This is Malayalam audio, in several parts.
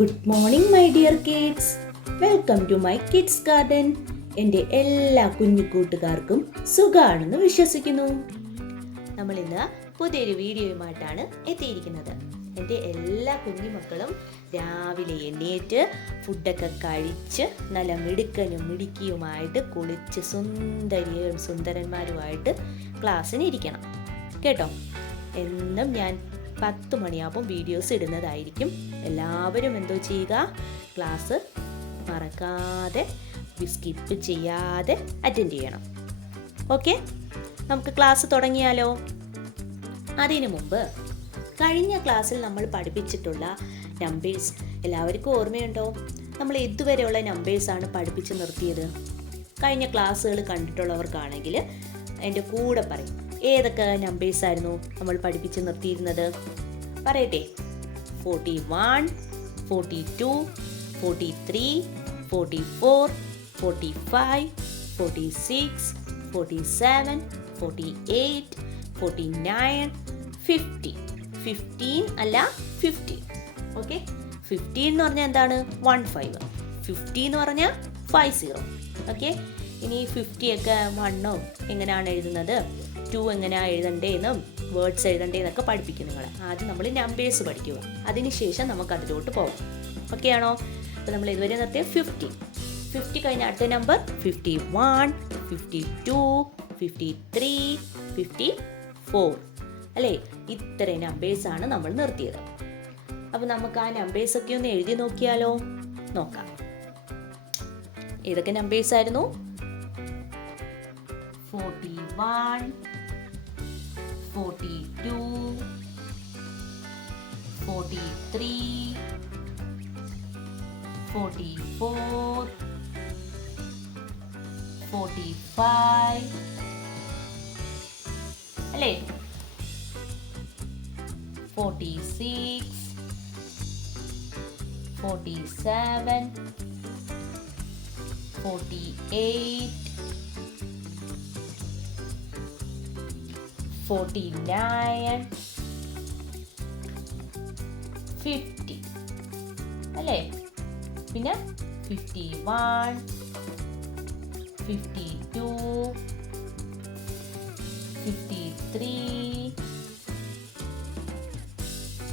Good morning my dear kids. Welcome to my kids garden. എൻ്റെ എല്ലാ കുഞ്ഞു കൂട്ടുകാർക്കും സുഖമാണെന്ന് വിശ്വസിക്കുന്നു. നമ്മൾ ഇന്ന് പുതിയൊരു വീഡിയോയുമായിട്ടാണ് എത്തിയിരിക്കുന്നത്. എൻ്റെ എല്ലാ കുഞ്ഞുമക്കളും രാവിലെ എണ്ണീറ്റ് ഫുഡൊക്കെ കഴിച്ച് നല്ല മിടുക്കനും മിടുക്കിയുമായിട്ട് കുളിച്ച് സുന്ദരിയും സുന്ദരന്മാരുമായിട്ട് ക്ലാസ്സിന് ഇരിക്കണം കേട്ടോ. എന്നും ഞാൻ 10 മണിയാകുമ്പോൾ വീഡിയോസ് ഇടുന്നതായിരിക്കും. എല്ലാവരും എന്തോ ചെയ്യുക, ക്ലാസ് മറക്കാതെ സ്കിപ്പ് ചെയ്യാതെ അറ്റൻഡ് ചെയ്യണം. ഓക്കെ, നമുക്ക് ക്ലാസ് തുടങ്ങിയാലോ? അതിനു മുമ്പ് കഴിഞ്ഞ ക്ലാസ്സിൽ നമ്മൾ പഠിപ്പിച്ചിട്ടുള്ള നമ്പേഴ്സ് എല്ലാവർക്കും ഓർമ്മയുണ്ടോ? നമ്മൾ ഇതുവരെയുള്ള നമ്പേഴ്സാണ് പഠിപ്പിച്ച് നിർത്തിയത്. കഴിഞ്ഞ ക്ലാസ്സുകൾ കണ്ടിട്ടുള്ളവർക്കാണെങ്കിൽ എൻ്റെ കൂടെ പറയും ഏതൊക്കെ നമ്പേഴ്സ് ആയിരുന്നു നമ്മൾ പഠിപ്പിച്ച് നിർത്തിയിരുന്നത്. പറയട്ടെ: 41, 42, 43, 44, 45, 46, 47, 48, 49, 50. 15 അല്ല 50. ഓക്കെ, 15 എന്ന് പറഞ്ഞാൽ എന്താണ്? 15. 50 എന്ന് പറഞ്ഞാൽ 50. ഓക്കെ, ഇനി 50 ഒക്കെ 1 എങ്ങനെയാണ് എഴുതുന്നത്, 2 എങ്ങനെയാണ് എഴുതണ്ടേന്നും വേർഡ്സ് എഴുതണ്ടേന്നൊക്കെ പഠിപ്പിക്കും നിങ്ങൾ. ആദ്യം നമ്മൾ നമ്പേഴ്സ് പഠിക്കുക, അതിനുശേഷം നമുക്ക് അതിലോട്ട് പോകാം. ഓക്കെ ആണോ? അപ്പോൾ നമ്മൾ ഇതുവരെ നിർത്തിയ 50 കഴിഞ്ഞ അടുത്ത നമ്പർ 51, 52, 53, 54 അല്ലേ? ഇത്രയും നമ്പേഴ്സാണ് നമ്മൾ നിർത്തിയത്. അപ്പോൾ നമുക്ക് ആ നമ്പേഴ്സൊക്കെ ഒന്ന് എഴുതി നോക്കിയാലോ? നോക്കാം. ഏതൊക്കെ നമ്പേഴ്സ് ആയിരുന്നു? 41, 42, 43, 44, 45 അല്ലേ? 46, 47, 48, 49, 50 അല്ലേ? പിന്നെ 51, 52, 53,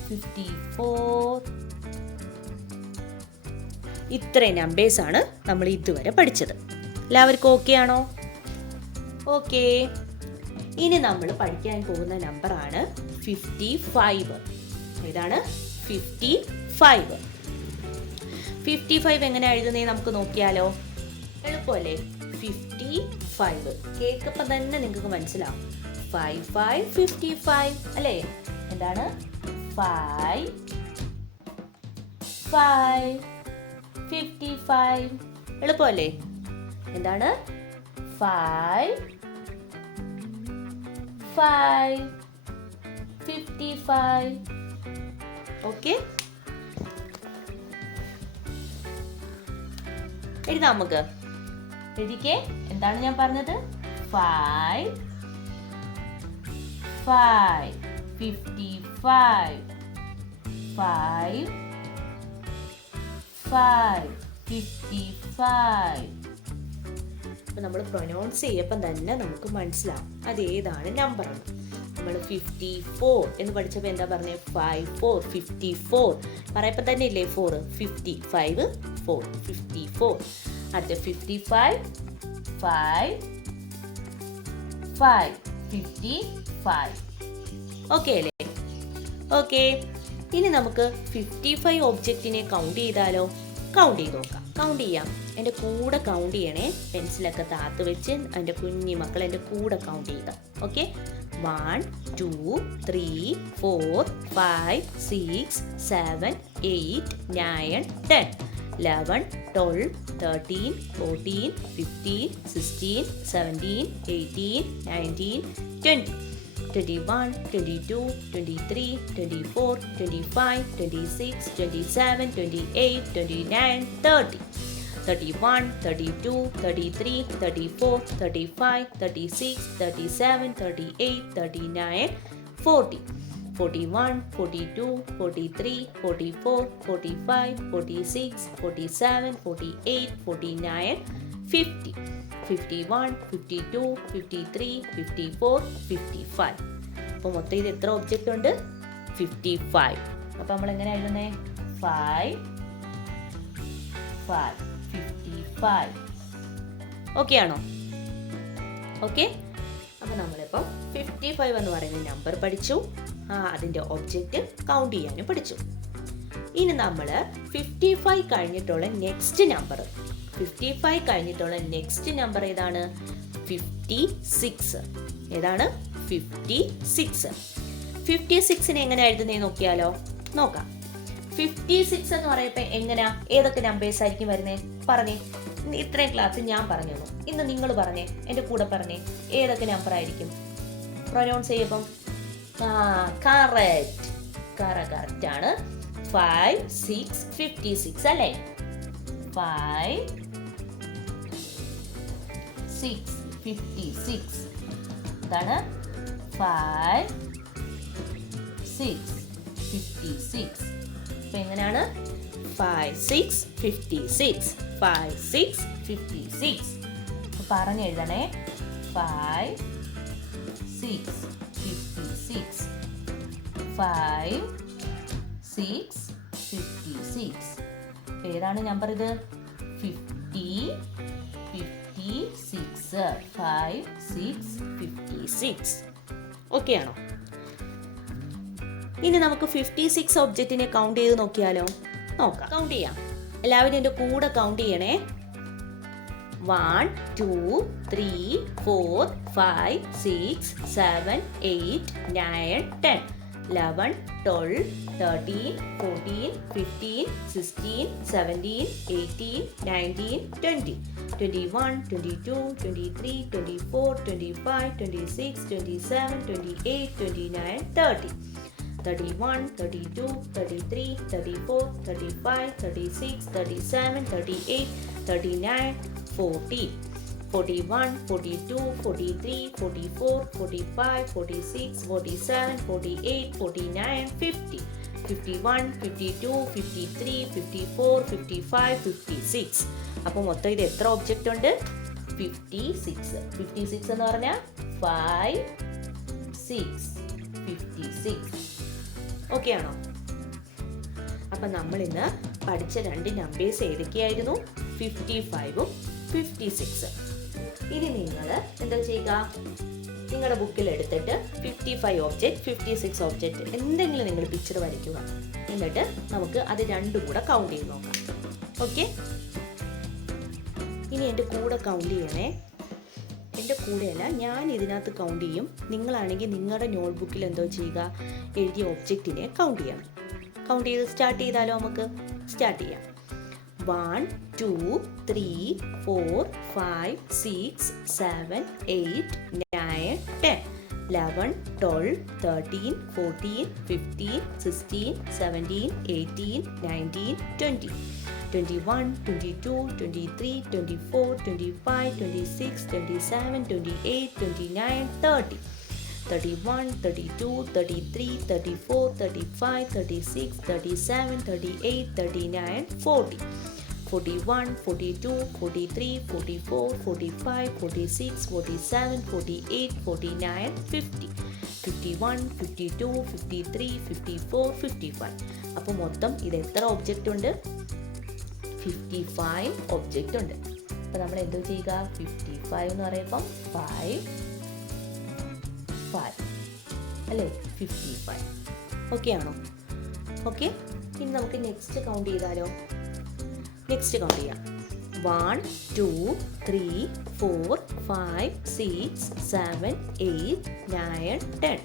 54. ഇത്രയും നമ്പേഴ്സാണ് നമ്മൾ ഇതുവരെ പഠിച്ചത്. എല്ലാവർക്കും ഓക്കെ ആണോ? ഓക്കെ, ഇനി നമ്മൾ പഠിക്കാൻ പോകുന്ന നമ്പറാണ് 55. ഏതാണ്? 55. 55 എങ്ങനെ എഴുതുന്നേ നമുക്ക് നോക്കിയാലോ? എളുപ്പമല്ലേ? 55 കേൾക്കുമ്പോൾ തന്നെ നിങ്ങൾക്ക് മനസ്സിലാവും. 5 5 55 അല്ലേ? എന്താണ്? 5 5 55 എളുപ്പമല്ലേ? എന്താണ്? 5 5 55. ഓക്കെ, എഴുതാം നമുക്ക്. എഴുതിക്കേ. എന്താണ് ഞാൻ പറഞ്ഞത്? 5 5 55 5 5 55. അപ്പോൾ നമ്മൾ പ്രൊനൗൺസ് ചെയ്യപ്പം തന്നെ നമുക്ക് മനസ്സിലാവും അത് ഏതാണ് നമ്പറാണ്. നമ്മൾ 54 എന്ന് പഠിച്ചപ്പോൾ എന്താ പറഞ്ഞത്? 54 54 പറയപ്പോൾ തന്നെ ഇല്ലേ 4? 55 4 54. അടുത്ത 55 5 5 55. ഓക്കെ അല്ലേ? ഓക്കെ, ഇനി നമുക്ക് 55 ഒബ്ജക്റ്റിനെ കൗണ്ട് ചെയ്താലോ? കൗണ്ട് ചെയ്ത് നോക്കാം. കൗണ്ട് ചെയ്യാം. എൻ്റെ കൂടെ കൗണ്ട് ചെയ്യണേ. പെൻസിലൊക്കെ താത്ത് വെച്ച് എൻ്റെ കുഞ്ഞി മക്കൾ എൻ്റെ കൂടെ കൗണ്ട് ചെയ്യുക. ഓക്കെ, 1 2 3 4 5 6 7 8 9 10 11 12 13 14 15 16 17 18 19 20 21 22 23 24 25 26 27 28 29 30 31 32 33 34 35 36 37 38 39 40 41, 42, 43, 44, 45, 46, 47, 48, 49, 50. 51, 52, 53, 54, 55. അപ്പോൾ മൊത്തം ഇത് എത്ര ഒബ്ജക്റ്റ് ഉണ്ട്? 55. അപ്പോൾ നമ്മൾ എങ്ങനെ എഴുതുന്നേ? 5, 5, 55. ഓക്കെ ആണോ? ഓക്കെ. അപ്പോൾ നമ്മളിപ്പം 55 എന്ന് പറയുന്ന നമ്പർ പഠിച്ചു. അതിൻ്റെ ഒബ്ജക്റ്റ് കൗണ്ട് ചെയ്യാനും പഠിച്ചു. ഇനി നമ്മൾ 55 കഴിഞ്ഞിട്ടുള്ള നെക്സ്റ്റ് നമ്പർ 55 കഴിഞ്ഞിട്ടുള്ള നെക്സ്റ്റ് നമ്പർ ഏതാണ്? 56. ഏതാണ്? 56. 56നെ എങ്ങനെ എഴുതുന്നേ നോക്കിയാലോ? നോക്കാം. 56 എന്ന് പറയുമ്പോൾ എങ്ങനെയാ, ഏതൊക്കെ നമ്പേഴ്സ് ആയിരിക്കും വരുന്നത്? പറഞ്ഞേ. ഇത്രയും ക്ലാസ് ഞാൻ പറഞ്ഞു തന്നു, ഇന്ന് നിങ്ങൾ പറഞ്ഞേ, എൻ്റെ കൂടെ പറഞ്ഞേ, ഏതൊക്കെ നമ്പർ ആയിരിക്കും? പ്രൊനൗൺസ് ചെയ്യുമ്പം കറക്റ്റ് ആണ്. 5, 6, 56 അല്ലേ? 5, 6, 56. ഇതാണ് 5, 6, 56. ഇപ്പൊ എങ്ങനെയാണ്? 5, 6, 56. 5, 6, 56. പറഞ്ഞ് എഴുതണേ. 5, 6, 56. 5, 6, 56. ഏതാണ് നമ്പർ ഇത്? 50, 56. 5, 6, 56. ഓക്കെ ആണോ? ഇനി നമുക്ക് 56 ഒബ്ജക്റ്റിനെ കൗണ്ട് ചെയ്ത് നോക്കിയാലോ? നോക്കാം. കൗണ്ട് ചെയ്യാം. എല്ലാവരും എൻ്റെ കൂടെ കൗണ്ട് ചെയ്യണേ. 1, 2, 3, 4, 5, 6, 7, 8, 9, 10, 11, 12, 13, 14, 15, 16, 17, 18, 19, 20, 21, 22, 23, 24, 25, 26, 27, 28, 29, 30. 31, 32, 33, 34, 35, 36, 37, 38, 39, 40, 41, 42, 43, 44, 45, 46, 47, 48, 49, 50, 51, 52, 53, 54, 55, 56. അപ്പോൾ മൊത്തം ഇത് എത്ര ഒബ്ജക്റ്റ് ഉണ്ട്? 56. 56 എന്ന് പറഞ്ഞാൽ 5, 6, 56. ഓക്കെ ആണോ? അപ്പം നമ്മൾ ഇന്ന് പഠിച്ച രണ്ട് നമ്പേഴ്സ് ഏതൊക്കെയായിരുന്നു? 55ഉം 56. ഇനി നിങ്ങൾ എന്താ ചെയ്യുക? നിങ്ങളുടെ ബുക്കിൽ എടുത്തിട്ട് 55 ഒബ്ജക്റ്റ് 56 ഒബ്ജക്റ്റ് എന്തെങ്കിലും നിങ്ങൾ പിക്ചർ വരയ്ക്കുക. എന്നിട്ട് നമുക്ക് അത് രണ്ടും കൂടെ കൗണ്ട് ചെയ്ത് നോക്കാം. ഓക്കെ. ഇനി എൻ്റെ കൂടെ കൗണ്ട് ചെയ്യണേ. എൻ്റെ കൂടെയല്ല, ഞാൻ ഇതിനകത്ത് കൗണ്ട് ചെയ്യും. നിങ്ങളാണെങ്കിൽ നിങ്ങളുടെ നോട്ട്ബുക്കിൽ എന്തോ ചെയ്യുക? എഴുതിയ ഒബ്ജക്റ്റിനെ കൗണ്ട് ചെയ്യണം. കൗണ്ട് ചെയ്ത് സ്റ്റാർട്ട് ചെയ്താലോ? നമുക്ക് സ്റ്റാർട്ട് ചെയ്യാം. 1, 2, 3, 4, 5, 6, 7, 8, 9, 10, 11, 12, 13, 14, 15, 16, 17, 18, 19, 20. 21, 22, 23, 24, 25, 26, 27, 28, 29, 30. 31, 32, 33, 34, 35, 36, 37, 38, 39, 40. 41, 42, 43, 44, 45, 46, 47, 48, 49, 50. 51, 52, 53, 54, 55. അപ്പോൾ മൊത്തം ഇത് എത്ര ഒബ്ജക്റ്റ് ഉണ്ട്? 55 ഒബ്ജക്റ്റ് ഉണ്ട്. അപ്പോൾ നമ്മൾ എന്തോ ചെയ്യുക? 55 എന്ന് പറയുമ്പം 5 അല്ലേ? 55. ഓക്കെ ആണോ? ഓക്കെ. ഇനി നമുക്ക് നെക്സ്റ്റ് കൗണ്ട് ചെയ്താലോ? നെക്സ്റ്റ് കൗണ്ട് ചെയ്യാം. 1, 2, 3, 4, 5, 6, 7, 8, 9, 10,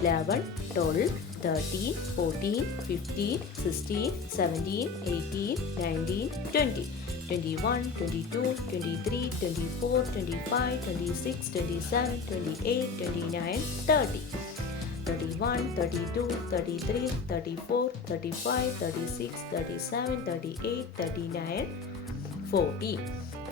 11, 12, 13, 14, 15, 16, 17, 18, 19, 20, 21, 22, 23, 24, 25, 26, 27, 28, 29, 30. 31, 32, 33, 34, 35, 36, 37, 38, 39, 40.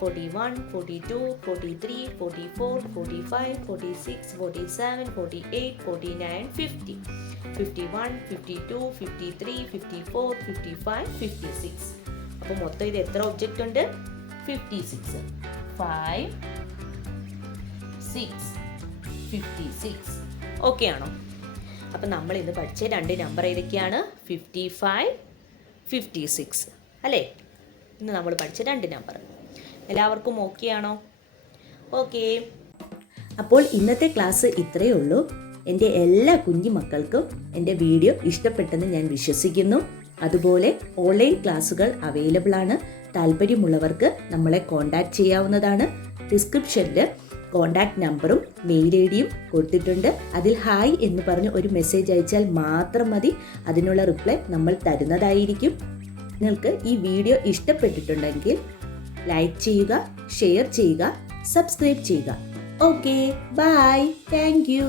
41, 42, 43, 44, 45, 46, 47, 48, 49, 50. 51, 52, 53, 54, 55, 56. അപ്പോൾ മൊത്തം ഇത് എത്ര ഒബ്ജക്റ്റ് ഉണ്ട്? 56. 5, 6, 56. ഓക്കെ ആണോ? അപ്പം നമ്മൾ ഇന്ന് പഠിച്ച രണ്ട് നമ്പർ ഏതൊക്കെയാണ്? 55, 56 അല്ലേ? ഇന്ന് നമ്മൾ പഠിച്ച രണ്ട് നമ്പർ എല്ലാവർക്കും ഓക്കെ ആണോ? ഓക്കെ. അപ്പോൾ ഇന്നത്തെ ക്ലാസ് ഇത്രയേ ഉള്ളൂ. എൻ്റെ എല്ലാ കുഞ്ഞു മക്കൾക്കും എൻ്റെ വീഡിയോ ഇഷ്ടപ്പെട്ടെന്ന് ഞാൻ വിശ്വസിക്കുന്നു. അതുപോലെ ഓൺലൈൻ ക്ലാസ്സുകൾ അവൈലബിൾ ആണ്. താല്പര്യമുള്ളവർക്ക് നമ്മളെ കോൺടാക്റ്റ് ചെയ്യാവുന്നതാണ്. ഡിസ്ക്രിപ്ഷനിൽ കോൺടാക്റ്റ് നമ്പറും മെയിൽ ഐ ഡിയും കൊടുത്തിട്ടുണ്ട്. അതിൽ ഹായ് എന്ന് പറഞ്ഞ് ഒരു മെസ്സേജ് അയച്ചാൽ മാത്രം മതി. അതിനുള്ള റിപ്ലൈ നമ്മൾ തരുന്നതായിരിക്കും. നിങ്ങൾക്ക് ഈ വീഡിയോ ഇഷ്ടപ്പെട്ടിട്ടുണ്ടെങ്കിൽ ലൈക്ക് ചെയ്യുക, ഷെയർ ചെയ്യുക, സബ്സ്ക്രൈബ് ചെയ്യുക. Okay, bye, thank U.